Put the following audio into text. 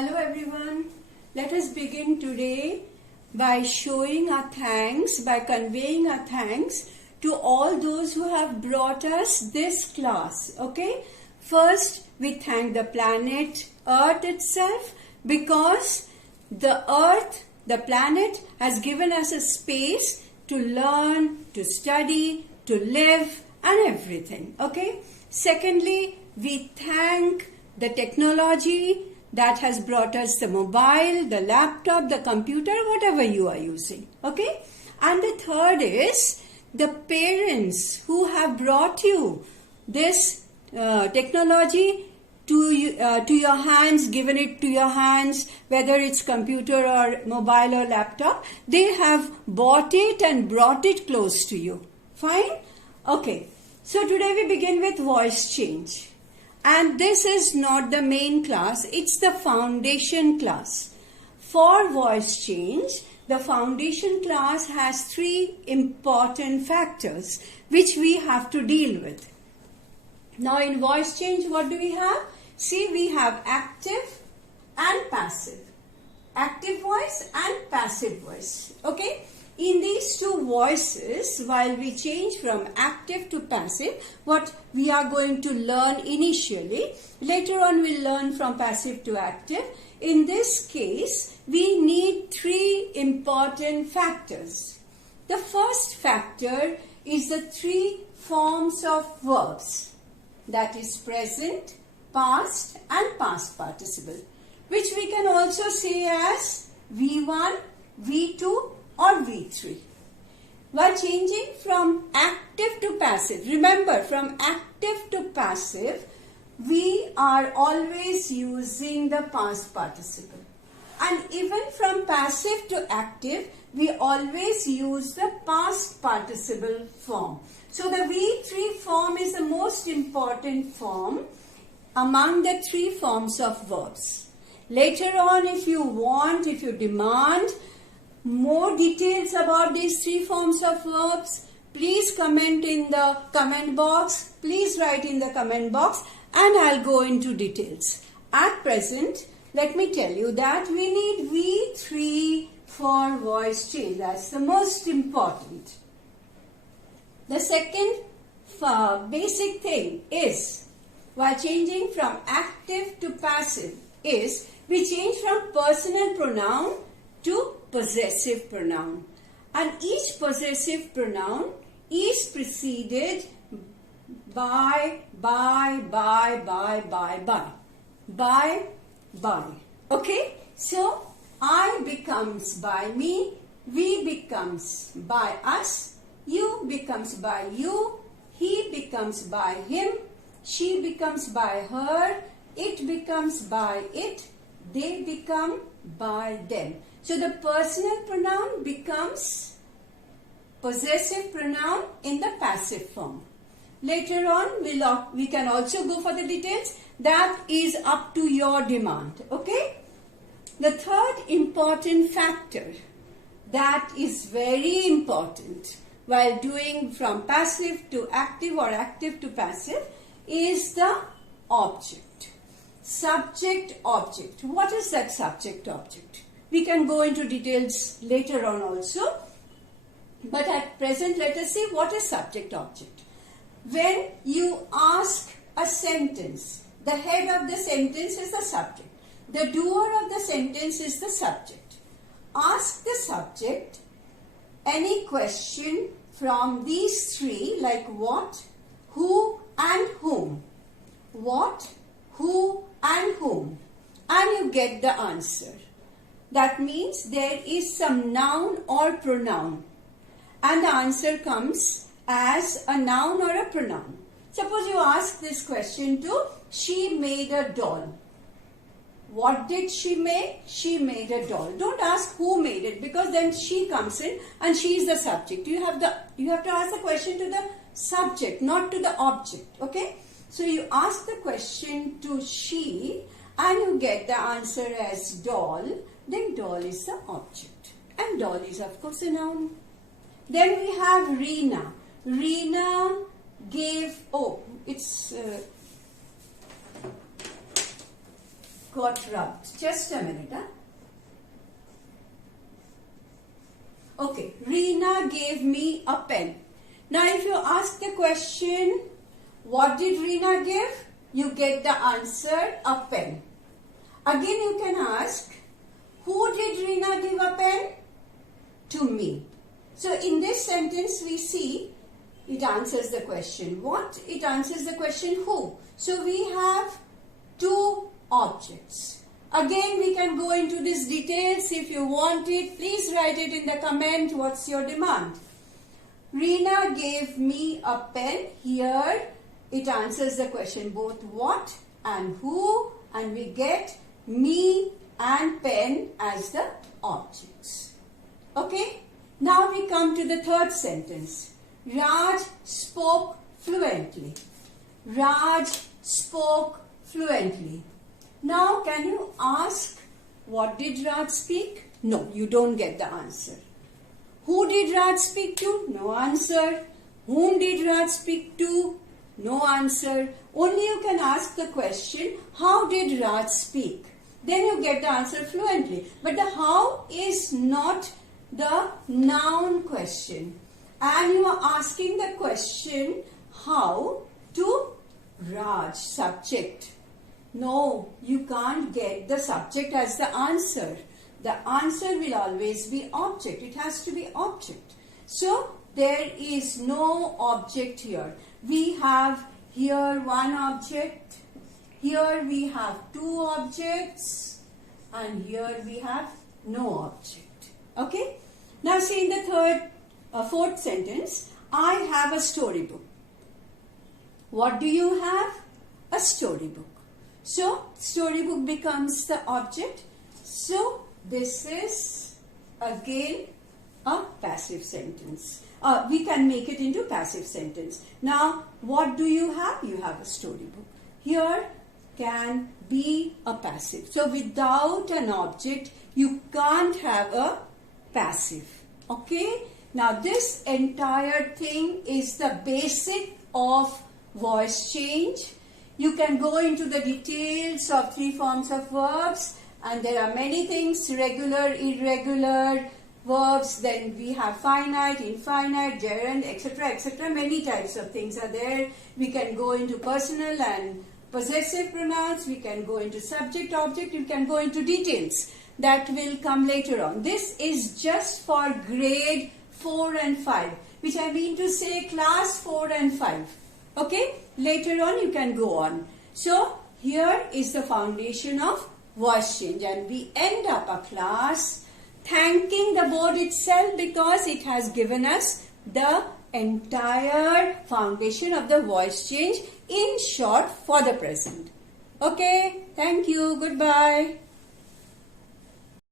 Hello everyone. Let us begin today by showing our thanks, by conveying our thanks to all those who have brought us this class. Okay? First, we thank the planet Earth itself because the Earth, the planet, has given us a space to learn, to study, to live and everything. Okay? Secondly, we thank the technology that has brought us the mobile, the laptop, the computer, whatever you are using. Okay? And the third is the parents who have brought you this technology to your hands, given it to your hands, whether it's computer or mobile or laptop. They have bought it and brought it close to you. Fine? Okay. So today we begin with voice change. And this is not the main class, it's the foundation class. For voice change, the foundation class has three important factors which we have to deal with. Now in voice change, what do we have? See, we have active and passive. Active voice and passive voice. Okay? In these two voices, while we change from active to passive, what we are going to learn initially, later on we'll learn from passive to active. In this case, we need three important factors. The first factor is the three forms of verbs, that is present, past and past participle, which we can also say as V1, V2 or V3. While changing from active to passive, remember from active to passive, we are always using the past participle. And even from passive to active, we always use the past participle form. So the V3 form is the most important form among the three forms of verbs. Later on, if you want, if you demand more details about these three forms of verbs, please comment in the comment box. Please write in the comment box and I'll go into details. At present, let me tell you that we need V3 for voice change. That's the most important. The second basic thing is, while changing from active to passive, is we change from personal pronoun to possessive pronoun, and each possessive pronoun is preceded by. Okay, so I becomes by me, we becomes by us, you becomes by you, he becomes by him, she becomes by her, it becomes by it, they become by them. So the personal pronoun becomes possessive pronoun in the passive form. Later on, we can also go for the details. That is up to your demand. Okay? The third important factor that is very important while doing from passive to active or active to passive is the object. Subject-object. What is that subject-object? We can go into details later on also. But at present, let us see what is subject-object. When you ask a sentence, the head of the sentence is the subject. The doer of the sentence is the subject. Ask the subject any question from these three, like what, who and whom. What, who and whom. And you get the answer. That means there is some noun or pronoun and the answer comes as a noun or a pronoun. Suppose you ask this question to, she made a doll. What did she make? She made a doll. Don't ask who made it, because then she comes in and she is the subject. You have to ask the question to the subject, not to the object. Okay? So you ask the question to she and you get the answer as doll. Then doll is the object. And doll is of course a noun. Then we have Reena. Reena gave, got rubbed. Just a minute. Okay, Reena gave me a pen. Now if you ask the question, what did Reena give? You get the answer, a pen. Again you can ask, who did Reena give a pen? To me. So in this sentence we see, it answers the question. What? It answers the question who. So we have two objects. Again we can go into these details. If you want it, please write it in the comment. What's your demand? Reena gave me a pen. Here it answers the question both what and who, and we get me and pen as the objects. Okay? Now we come to the third sentence. Raj spoke fluently. Raj spoke fluently. Now can you ask, what did Raj speak? No, you don't get the answer. Who did Raj speak to? No answer. Whom did Raj speak to? No answer. Only you can ask the question, how did Raj speak? Then you get the answer fluently. But the how is not the noun question. And you are asking the question, how to Raj, subject. No, you can't get the subject as the answer. The answer will always be object. It has to be object. So, there is no object here. We have here one object. Here we have two objects. And here we have no object. Okay? Now see in the fourth sentence, I have a storybook. What do you have? A storybook. So, storybook becomes the object. So, this is again a passive sentence. We can make it into passive sentence. Now, what do you have? You have a storybook. Here can be a passive. So, without an object, you can't have a passive. Okay? Now, this entire thing is the basic of voice change. You can go into the details of three forms of verbs, and there are many things, regular, irregular verbs, then we have finite, infinite, gerund, etc., etc. Many types of things are there. We can go into personal and possessive pronouns, we can go into subject, object, we can go into details. That will come later on. This is just for grade 4 and 5, which I mean to say class 4 and 5. Okay? Later on you can go on. So, here is the foundation of voice change, and we end up a class thanking the board itself because it has given us the entire foundation of the voice change in short for the present. Okay? Thank you. Goodbye.